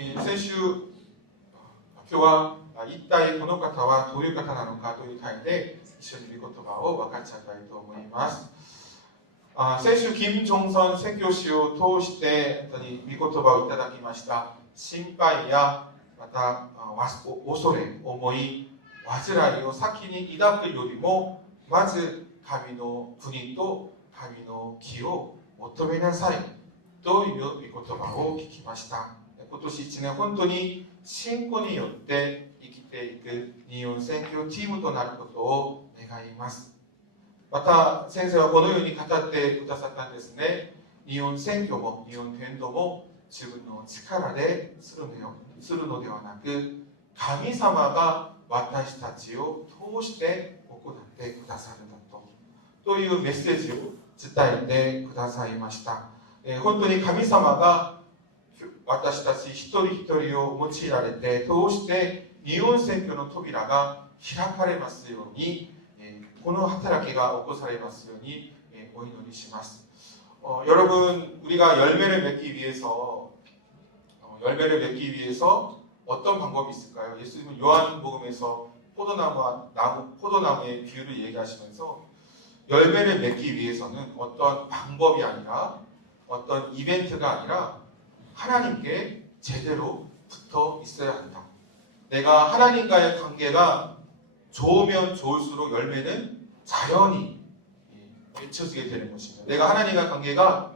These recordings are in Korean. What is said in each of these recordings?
先週、今日は一体この方はどういう方なのかという回で一緒に御言葉を分かち合いたいと思います。先週、金正恩宣教師を通して本当に御言葉をいただきました。心配やまた恐れ、思い、煩いを先に抱くよりも、まず神の国と神の義を求めなさいという御言葉を聞きました。今年1年本当に信仰によって生きていく日本宣教チームとなることを願います。また先生はこのように語ってくださったんですね。日本宣教も日本伝道も自分の力でするのではなく、神様が私たちを通して行ってくださるんだというメッセージを伝えてくださいました。本当に神様が私たち一人一人を用いられて通して日本宣教の扉が開かれますように、この働きが起こされますようにお祈りします。여러분, 우리가 열매를 맺기 위해서 어떤 방법이 있을까요? 예수님은 요한복음에서 포도나무의 비유를 얘기하시면서 열매를 맺기 위해서는 어떤 방법이 아니라 어떤 이벤트가 아니라 하나님께 제대로 붙어 있어야 한다. 내가 하나님과의 관계가 좋으면 좋을수록 열매는 자연히 맺혀지게 되는 것입니다. 내가 하나님과 관계가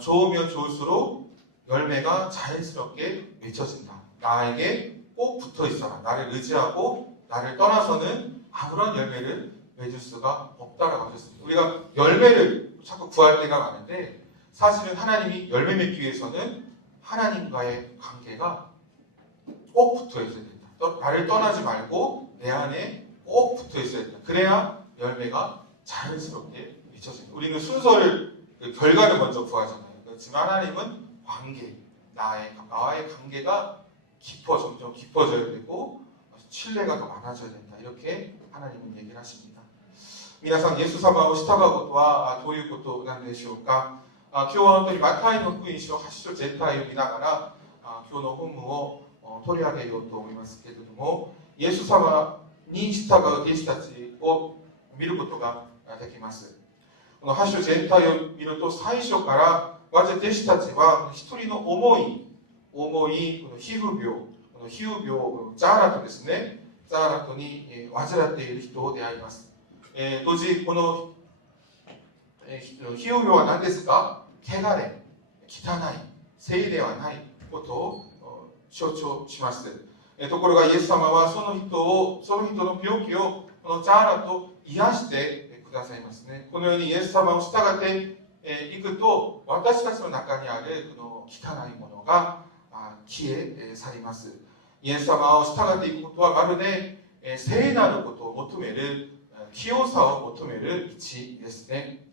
좋으면 좋을수록 열매가 자연스럽게 맺혀진다. 나에게 꼭 붙어 있어라. 나를 의지하고 나를 떠나서는 아무런 열매를 맺을 수가 없다라고 하셨습니다. 우리가 열매를 자꾸 구할 때가 많은데 사실은 하나님이 열매 맺기 위해서는 하나님과의 관계가 꼭 붙어 있어야 된다. 나를 떠나지 말고 내 안에 꼭 붙어 있어야 된다. 그래야 열매가 자연스럽게 맺혀집니다. 우리는 순서를, 결과를 먼저 구하잖아요. 그렇지만 하나님은 관계, 나와의 관계가 점점 깊어져야 되고 신뢰가 더 많아져야 된다. 이렇게 하나님은 얘기를 하십니다. 皆さん、イエス様を従うことはどういうことなんでしょうか。今日は本当にマタイの福音書8章全体を見ながら今日の本文を取り上げようと思いますけれども、イエス様に従う弟子たちを見ることができます。この8章全体を見ると、最初からまず弟子たちは一人の重いこの皮膚病、ザーラトですね。ザーラトに患っている人を出会います。当時この皮膚病は何ですか？汚れ、汚い、聖ではないことを象徴します。ところがイエス様はその人の病気をこのザーラと癒してくださいますね。このようにイエス様を従っていくと、私たちの中にあるこの汚いものが消え去ります。イエス様を従っていくことはまるで聖なることを求める、清さを求める道ですね。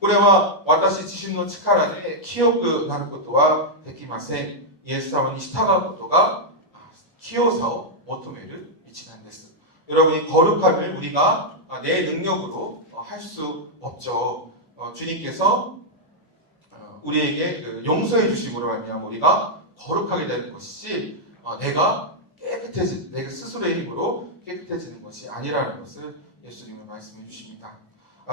これは私自身の力で清くなることはできません。イエス様に従うことが清さを求める道なんです。여러분이 거룩함을 우리가 내 능력으로 할 수 없죠. 주님께서 우리에게 용서해 주심으로 말미암아 우리가 거룩하게 되는 것이지 내가 스스로의 힘으로 깨끗해지는 것이 아니라는 것을 예수님은 말씀해 주십니다.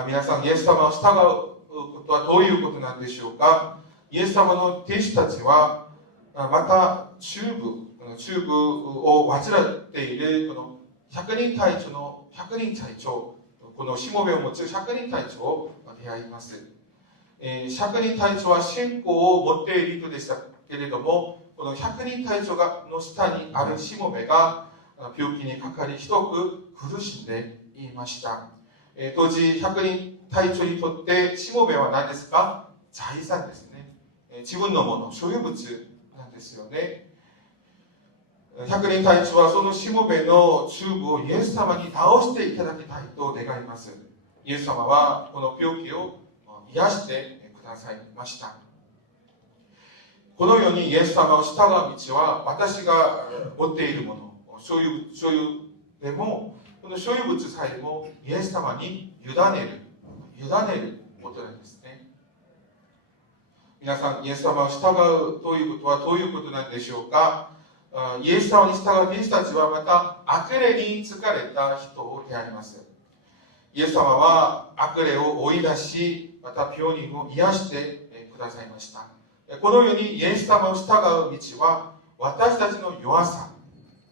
皆さん、イエス様を従うことはどういうことなんでしょうか。イエス様の弟子たちはまた中部を患っているこの百人隊長のこのしもべを持つ百人隊長を出会います。百人隊長は信仰を持っている人でしたけれども、この百人隊長の下にあるしもべが病気にかかりひどく苦しんでいました。当時百人隊長にとってしもべは何ですか？財産ですね。自分のもの、所有物なんですよね。百人隊長はそのしもべのチューブをイエス様に治していただきたいと願います。イエス様はこの病気を癒してくださいました。このようにイエス様を従う道は、私が持っているもの、所有でも、この所有物さえもイエス様に委ねることなんですね。皆さん、イエス様を従うということはどういうことなんでしょうか。イエス様に従う弟子たちはまた悪霊に疲れた人を出会います。イエス様は悪霊を追い出し、また病人を癒してくださいました。このようにイエス様を従う道は、私たちの弱さ、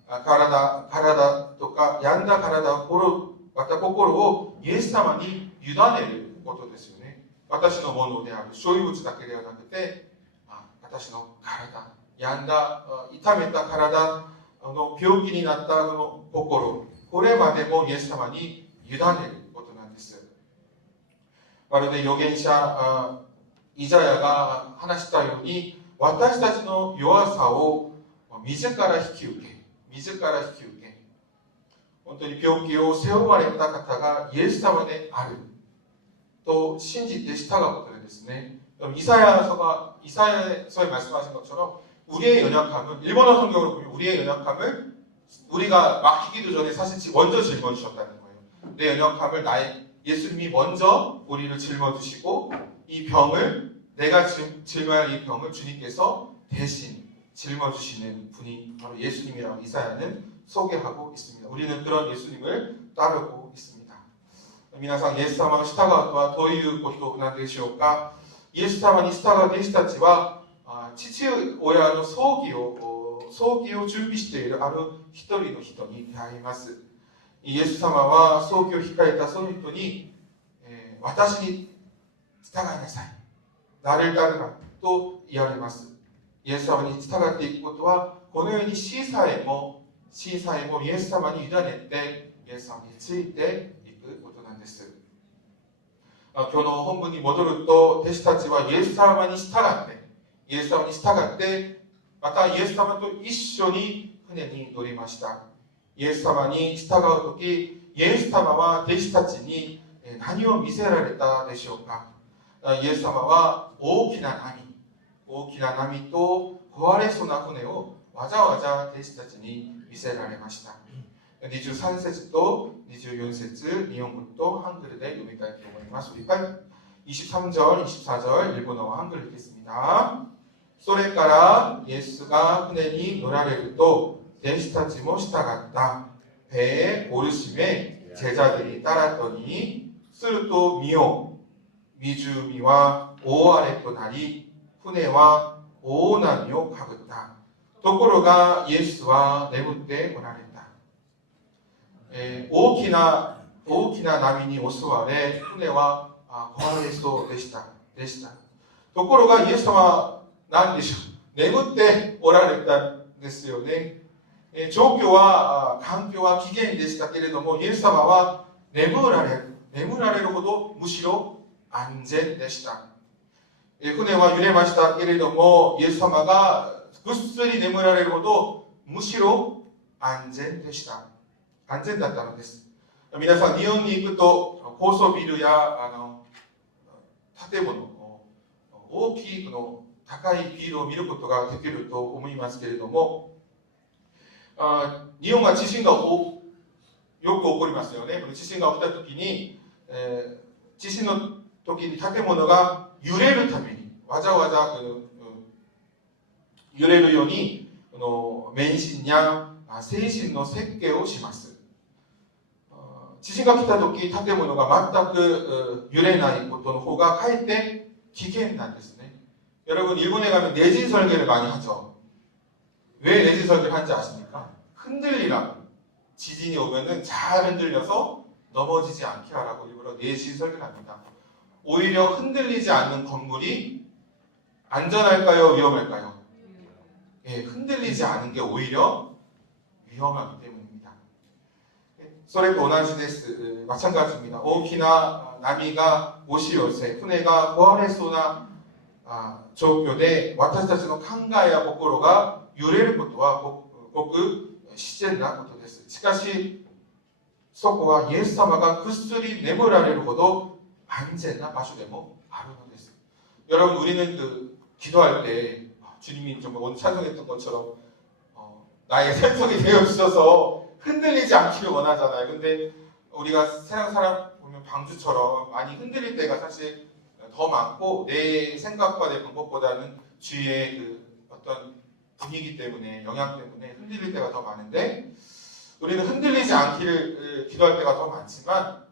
体とか病んだ体、また心をイエス様に委ねることですよね。私のものである所有物だけではなくて、私の体、病んだ、痛めた体、病気になった心、これまでもイエス様に委ねることなんです。まるで預言者イザヤが話したように、私たちの弱さを自ら引き受け、本当に病気を背負われた方がイエス様である또 신지 때 시타가 보더래 됐네. 이사야서에 말씀하신 것처럼 우리의 연약함은 일본어 성경으로 보면 우리의 연약함을 우리가 맡기기도 전에 사실 먼저 짊어주셨다는 거예요. 내 연약함을 예수님이 먼저 우리를 짊어주시고 이 병을 내가 짊어야 할 이 병을 주님께서 대신 짊어주시는 분이 바로 예수님이라고 이사야는 소개하고 있습니다. 우리는 그런 예수님을 따르고 있습니다. 皆さん、イエス様を従うとはどういうことなんでしょうか。イエス様に従う弟子たちは、父親の葬儀を準備しているある一人の人に出会います。イエス様は葬儀を控えたその人に、私に従いなさい。나를 따르라と言われます。イエス様に従っていくことは、このように死さえもイエス様に委ねて、イエス様についていくことなんです。今日の本文に戻ると、弟子たちはイエス様に従って、またイエス様と一緒に船に乗りました。イエス様に従うとき、イエス様は弟子たちに何を見せられたでしょうか。イエス様は大きな波と壊れそうな船をわざわざ弟子たちに見せられました。23節と24節일본어부터 한글에 읽어볼까思います. 우리 23절, 24절 일본어와 한글 읽겠습니다. それからイエスが船に乗られると弟子たちも従った。배에 오르심에 제자들이 따랐더니すると見よ湖は大荒れとなり船は大波をかぶった。ところがイエスは眠っておられた。大きな波に襲われ船は壊れそうでした。ところがイエス様は何でしょう、眠っておられたんですよね。環境は危険でしたけれども、イエス様は眠られるほどむしろ安全でした。船は揺れましたけれども、イエス様がぐっすり眠られるほどむしろ安全だったのです。皆さん、日本に行くと高層ビルや建物、大きい高いビルを見ることができると思いますけれども、日本は地震がよく起こりますよね。地震が起きたときに、地震の時に建物が揺れるためにわざわざ揺れるように免震や制震の設計をします。地震が来た時、建物が全く揺れないことの方がかえって危険なんですね。여러분, 일본에 가면 내진 설계를 많이 하죠. 왜 내진 설계를 하는지 아십니까? 흔들리라고. 지진이 오면은 잘 흔들려서 넘어지지 않게 하라고 일부러 내진 설계를 합니다. 오히려 흔들리지 않는 건물이 안전할까요? 위험할까요? 예, 흔들리지 않은 게 오히려 위험하기 때문입니다. それと同じです。마찬가지입니다. 大きな波が押し寄せ、船が壊れそうな状況で私たちの考えや心が揺れることはごく自然なことです。しかしそこはイエス様がぐっすり眠られるほど安全な場所でもあるのです。여러분, 우리는 기도할 때 주님이 좀 오늘 찬송했던 것처럼 나의 산속이 되어 주셔서 흔들리지 않기를 원하잖아요. 근데 우리가 세상 사람 보면 방주처럼 많이 흔들릴 때가 사실 더 많고 내 생각과 내 방법보다는 주위의 그 어떤 분위기 때문에 영향 때문에 흔들릴 때가 더 많은데 우리는 흔들리지 않기를 기도할 때가 더 많지만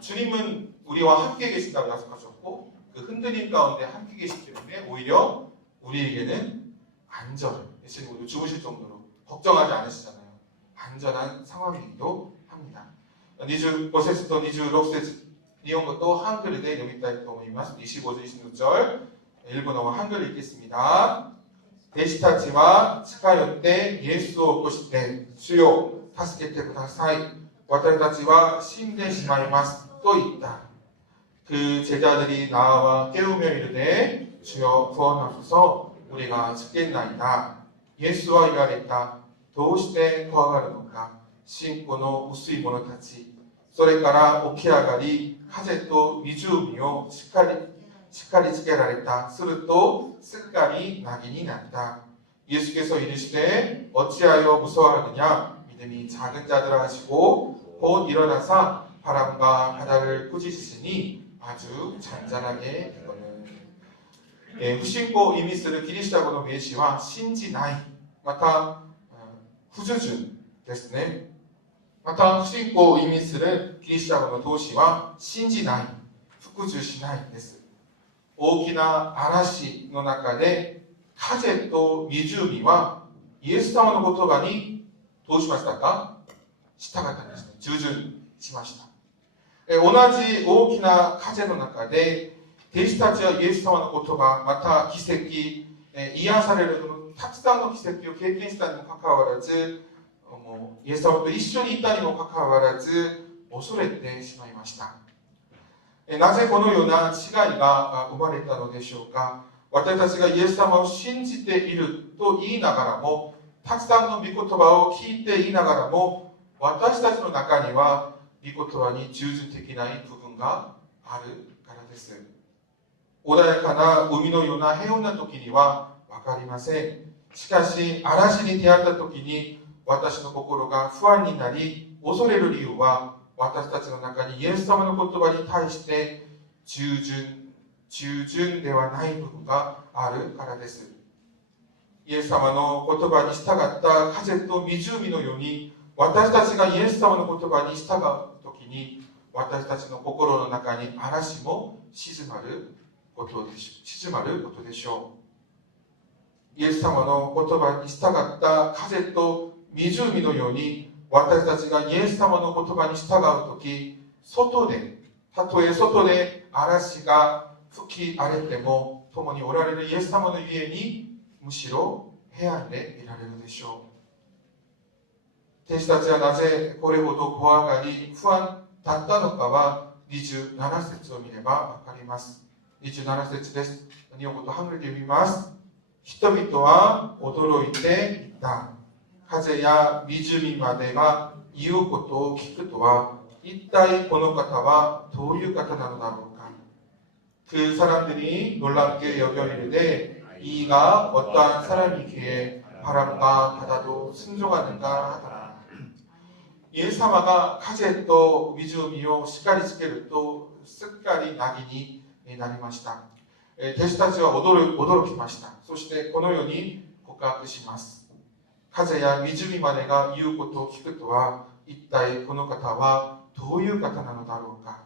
주님은 우리와 함께 계신다고 약속하셨고 그 흔들림 가운데 함께 계시기 때문에 오히려 우리에게는 안전, 예수님 죽으실 정도로 걱정하지 않으시잖아요. 안전한 상황이기도 합니다. 25節と26節日本語とハングルで読みたいと思います。25절 26절 일본어와 한글 읽겠습니다. 弟子たちは近寄ってイエスを起こして主よ助けてください。私たちは死んでしまいますと言った。그 제자들이 나와 깨우며 이르되 주여 구원하소서 우리가 죽겠나이다. 예수와 이르랬다. どうして怖がるのか。信仰の薄い者たち。それから起き上がり風と湖をしっかりつけられた。するとすっかり낙이になった. 예수께서 이르시되 어찌하여 무서워하느냐. 믿음이 작은 자들아 하시고 곧 일어나사 바람과 바다를 꾸짖으시니 아주 잔잔하게 되거늘. 不信仰を意味するキリシタ語の名詞は信じない、また不従順ですね。また不信仰を意味するキリシタ語の動詞は信じない、服従しないです。大きな嵐の中で風と湖はイエス様の言葉にどうしましたか？従ったんですね。従順しました。同じ大きな風の中で弟子たちはイエス様の言葉、また奇跡、癒されるたくさんの奇跡を経験したにもかかわらず、イエス様と一緒にいたにもかかわらず恐れてしまいました。なぜこのような違いが生まれたのでしょうか。私たちがイエス様を信じていると言いながらも、たくさんの御言葉を聞いていながらも、私たちの中には御言葉に従順できない部分があるからです。穏やかな海のような平穏な時には分かりません。しかし嵐に出会った時に私の心が不安になり恐れる理由は、私たちの中にイエス様の言葉に対して従順ではない部分があるからです。イエス様の言葉に従った風と湖のように、私たちがイエス様の言葉に従う時に、私たちの心の中に嵐も静まることでしょう。イエス様の言葉に従った風と湖のように、私たちがイエス様の言葉に従うとき、たとえ外で嵐が吹き荒れても、共におられるイエス様の家に、むしろ平安でいられるでしょう。弟子たちはなぜこれほど怖がり、不安だったのかは、27節を見ればわかります。27節です。日本語とハングルで読みます。人々は驚いていた。風や湖までが言うことを聞くとは、一体この方はどういう方なのだろうか。그 사람들이 놀랍게 여겨 이르되 이가 어떠한 사람이기에 바람과 바다도 순종하는가 하더라. イエス様が風と湖をしっかりつけるとすっかり凪になりました。弟子たちは驚きました。そしてこのように告白します。風や湖までが言うことを聞くとは、一体この方はどういう方なのだろうか。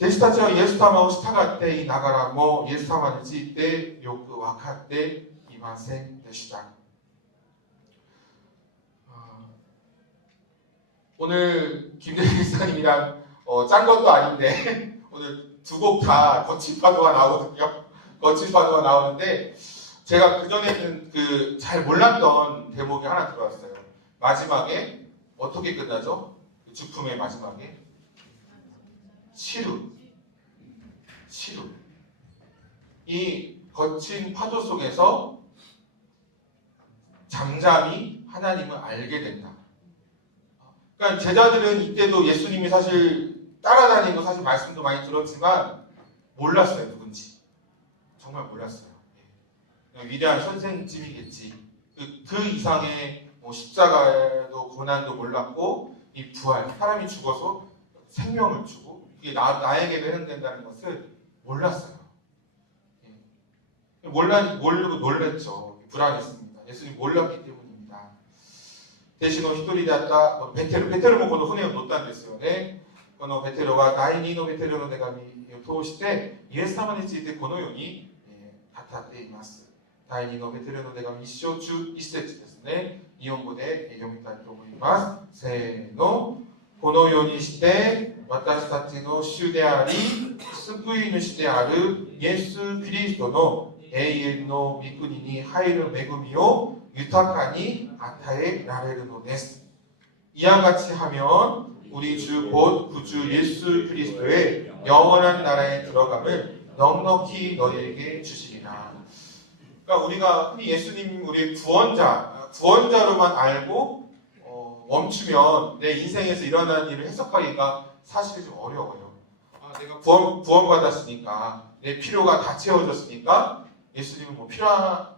弟子たちはイエス様を従っていながらも、イエス様についてよく分かっていませんでした。오늘 김대리 목사님이랑 짠 것도 아닌데 오늘 두 곡 다 거친 파도가 나오거든요. 거친 파도가 나오는데 제가 그전에는 잘 몰랐던 대목이 하나 들어왔어요. 마지막에 어떻게 끝나죠? 주품의 마지막에 시루. 이 거친 파도 속에서 잠잠히 하나님을 알게 된다. 그러니까 제자들은 이때도 예수님이 사실 따라다니는 거 사실 말씀도 많이 들었지만 몰랐어요. 누군지. 정말 몰랐어요. 그냥 위대한 선생님이겠지. 그 이상의 십자가도 고난도 몰랐고 이 부활, 사람이 죽어서 생명을 주고 그게 나에게도 해당된다는 것을 몰랐어요. 모르고 놀랬죠. 불안했습니다. 예수님 몰랐기 때문입니다. 대신 히토리だった ベテルもこの船を乗ったんですよね。このベテルは第2のベテルの手紙を通してイエス様についてこのように語っています。第2のベテルの手紙1章中1節ですね。日本語で読みたいと思います。せーの。このようにして私たちの主であり救い主であるイエス・キリストの永遠の御国に入る恵みを豊かに与えられるのです。이와 같이 하면 우리 주 곧 구주 예수 그리스도의 영원한 나라에 들어감을 넉넉히 너희에게 주시리라. 그러니까 우리가 흔히 예수님 우리 구원자로만 알고 멈추면 내 인생에서 일어나는 일을 해석하기가 사실 좀 어려워요. 내가 구원받았으니까 내 필요가 다 채워졌으니까 예수님은 뭐 필요하지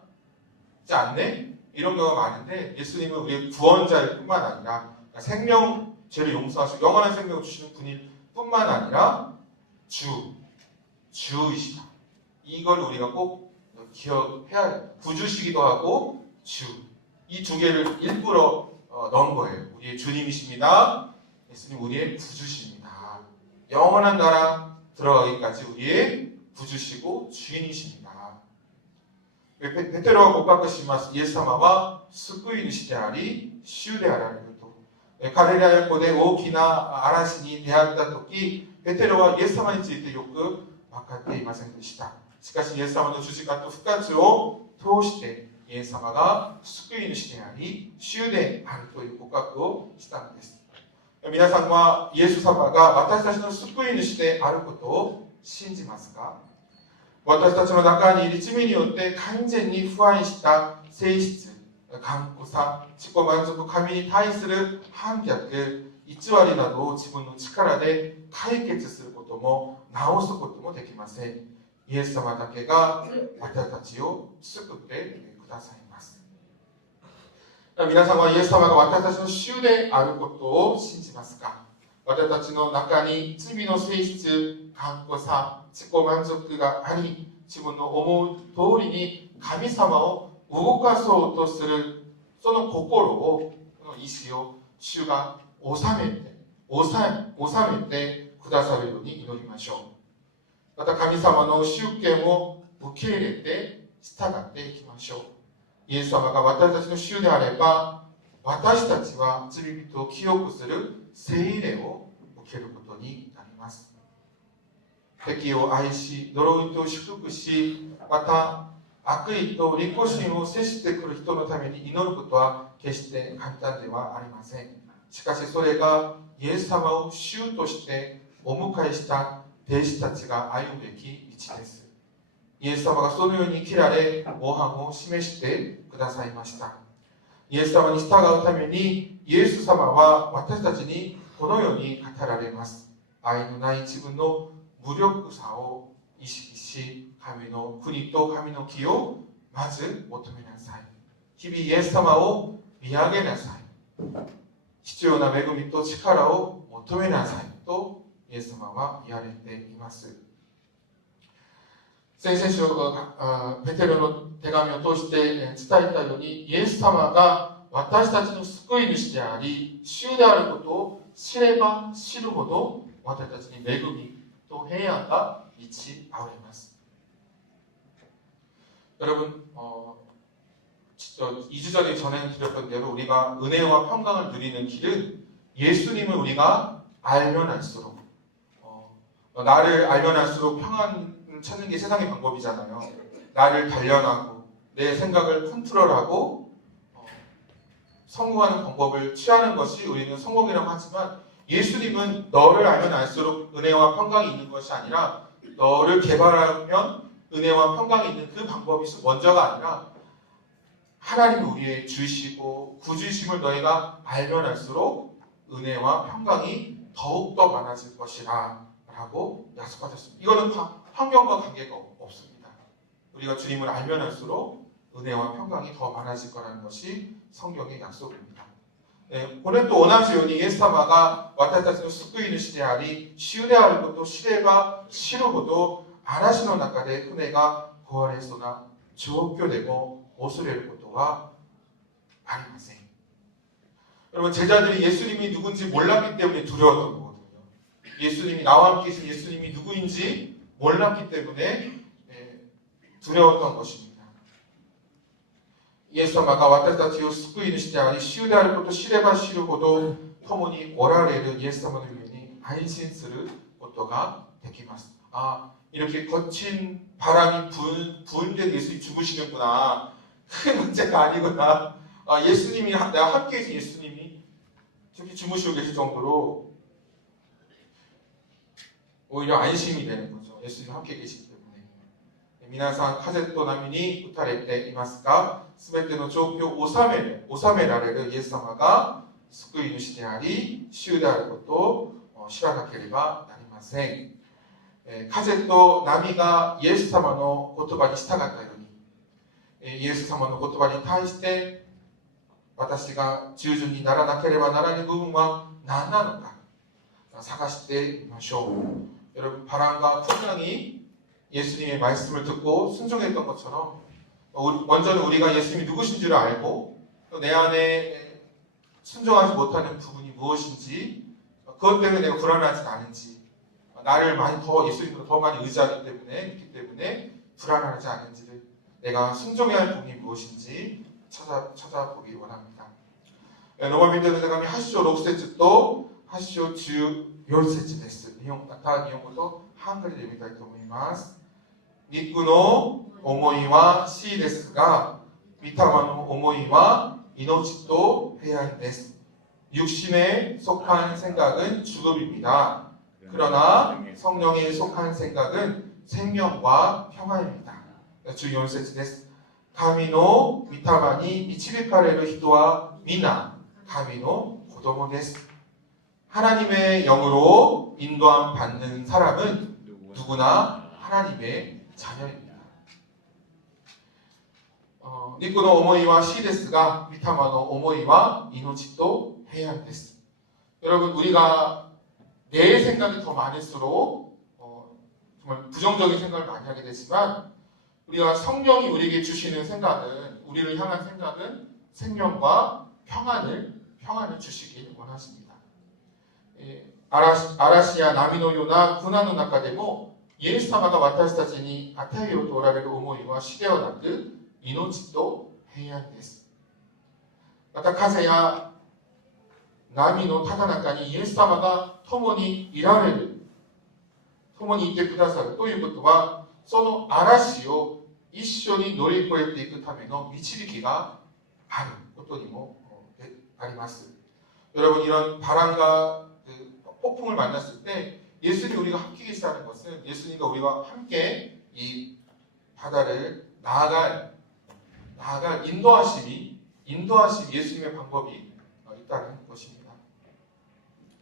않네? 이런 경우가 많은데 예수님은 우리의 구원자일 뿐만 아니라 생명 죄를 용서하시고 영원한 생명을 주시는 분일 뿐만 아니라 주이시다. 이걸 우리가 꼭 기억해야 해요. 구주시기도 하고 이 두 개를 일부러 넣은 거예요. 우리의 주님이십니다. 예수님 우리의 구주십니다. 영원한 나라 들어가기까지 우리의 구주시고 주인이십니다. 베테로가告白します。イエス様は救い主であり主であられると。彼ら横で大きな嵐に出会った時、ペテロはイエス様についてよく分かっていませんでした。しかしイエス様の十字架と復活を通してイエス様が救い主であり主であるという告白をしたのです。皆さんはイエス様が私たちの救い主であることを信じますか？私たちの中にいる罪によって完全に腐敗した性質、頑固さ、自己満足、神に対する反逆、偽りなどを自分の力で解決することも直すこともできません。イエス様だけが私たちを救ってくださいます。皆さんはイエス様が私たちの主であることを信じますか？私たちの中に罪の性質、頑固さ、自己満足があり、自分の思う通りに神様を動かそうとするその心を、その意志を主が収めてくださるように祈りましょう。また神様の主権を受け入れて従っていきましょう。イエス様が私たちの主であれば、私たちは罪人を清くする聖霊を受けることになります。敵を愛し、呪いと祝福し、また悪意と利己心を接してくる人のために祈ることは決して簡単ではありません。しかしそれがイエス様を主としてお迎えした弟子たちが歩むべき道です。イエス様がそのように生きられ、模範を示してくださいました。イエス様に従うために、イエス様は私たちにこのように語られます。愛のない自分の無力さを意識し、神の国と神の義をまず求めなさい。日々イエス様を見上げなさい。必要な恵みと力を求めなさいとイエス様は言われています。先々週ペテロの手紙を通して伝えたように、イエス様が私たちの救い主であり主であることを知れば知るほど私たちに恵み또 해야가 빛이 아우레마스. 여러분, 2주 전에 전해드렸던 대로 우리가 은혜와 평강을 누리는 길은 예수님을 우리가 알면 알수록 나를 알면 알수록 평안을 찾는 게 세상의 방법이잖아요. 나를 단련하고 내 생각을 컨트롤하고 성공하는 방법을 취하는 것이 우리는 성공이라고 하지만 예수님은 너를 알면 알수록 은혜와 평강이 있는 것이 아니라 너를 개발하면 은혜와 평강이 있는 그 방법이 먼저가 아니라 하나님이 우리의 주이시고 구주이심을 너희가 알면 알수록 은혜와 평강이 더욱더 많아질 것이라 라고 약속하셨습니다. 이거는 환경과 관계가 없습니다. 우리가 주님을 알면 알수록 은혜와 평강이 더 많아질 거라는 것이 성경의 약속입니다. これと同じようにイエス様が私たちの救い主であり、主であることを知れば知るほど、嵐の中で船が壊れそうな状況でも恐れることはありません。 여러분, 제자들이 예수님이 누군지 몰랐기 때문에 두려웠던 거거든요. 예수님이 나와 함께 계신 예수님이 누구인지 몰랐기 때문에 두려웠던 것입니다. イエス様が私たちを救い主であり、主であることを知れば知るほど共におられるイエス様の上に安心することができます。 이렇게 거친 바람이 부은데도 예수님이 죽으시는구나. 큰 문제가 아니구나. 예수님이 내가 함께 계신 예수님이 저렇게 주무시고 계실 정도로 오히려 안심이 되는 거죠. 예수님이 함께 계시기 때문에. 皆さん、風と波に打たれていますか？すべての状況を収められるイエス様が救い主であり、主であることを知らなければなりません。風と波がイエス様の言葉に従ったように、イエス様の言葉に対して私が従順にならなければならない部分は何なのか探してみましょう。 여러분, 바람과 풍랑이 예수님의 말씀을 듣고 순종했던 것처럼 먼저는 우리가 예수님이 누구신지를 알고 또 내 안에 순종하지 못하는 부분이 무엇인지, 그것 때문에 내가 불안하지 않은지, 나를 예수님보다 더 많이 의지하기 때문에, 믿기 때문에 불안하지 않은지를, 내가 순종해야 할 부분이 무엇인지 찾아보기 원합니다. ロバミントの手紙8章6節と8章14節です。また日本語とハングルで読みたいと思います。肉の思いは死ですが、御霊の思いは命と平安です。 육신에 속한 생각은 죽음입니다. 그러나 성령에 속한 생각은 생명과 평화입니다. 14節です。神の御霊に導かれる人は皆神の子供です。 하나님의 영으로 인도함 받는 사람은 누구나 하나님의 자녀입니다. 肉の思いは死ですが、御霊の思いは命と平安です。 여러분, 우리가 내 생각이 더 많을수록 정말 부정적인 생각을 많이 하게 되지만, 우리가 성령이 우리에게 주시는 생각은, 우리를 향한 생각은 생명과 평안을 주시길 원하십니다. 嵐や波のような苦難の中でも、イエス様が私たちに与えようとおられる思いは死ではなく命と平安です。 また風や波のただ中にイエス様が共にいられる、共にいてくださるということは、その嵐を一緒に乗り越えていくための導きがあることにもあります。 여러분, 이런 바람과 폭풍을 만났을 때 예수님 우리가 함께 계시다는 것은 예수님과 우리가 함께 이 바다를 나아갈 인도하심이 예수님의 방법이 있다는 것입니다.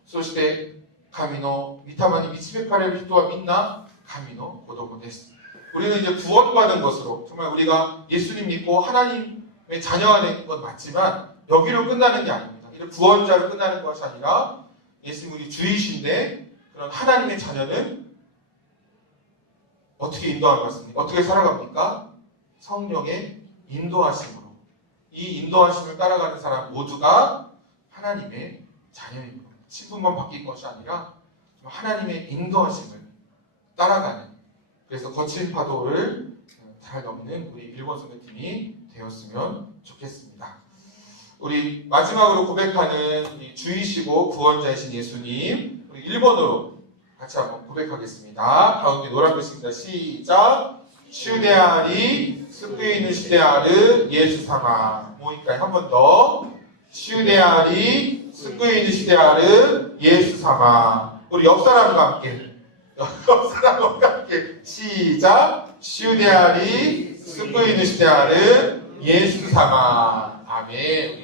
そして神の御霊に導かれる人はみんな神の子供です. 우리는 이제 구원받은 것으로 정말 우리가 예수님 믿고 하나님의 자녀가 된 건 맞지만 여기로 끝나는 게 아닙니다. 이런 구원자로 끝나는 것이 아니라 예수님 우리 주이신데, 그런 하나님의 자녀는 어떻게 인도하는 것입니까? 어떻게 살아갑니까? 성령의 인도하심으로. 이 인도하심을 따라가는 사람 모두가 하나님의 자녀입니다. 신분만 바뀔 것이 아니라 하나님의 인도하심을 따라가는, 그래서 거친 파도를 잘 넘는 우리 일본 선교팀이 되었으면 좋겠습니다. 우리 마지막으로 고백하는 이 주이시고 구원자이신 예수님, 우리 일본어로 같이 한번 고백하겠습니다. 가운데 노란 글씨입니다. 시작. 슈데아리 스페인의 슈데아르 예수사마. 모니까 한 번 더. 슈데아리 스페인의 슈데아르 예수사마. 우리 옆 사람과 함께. 시작. 슈데아리 스페인의 슈데아르 예수사마. 아멘.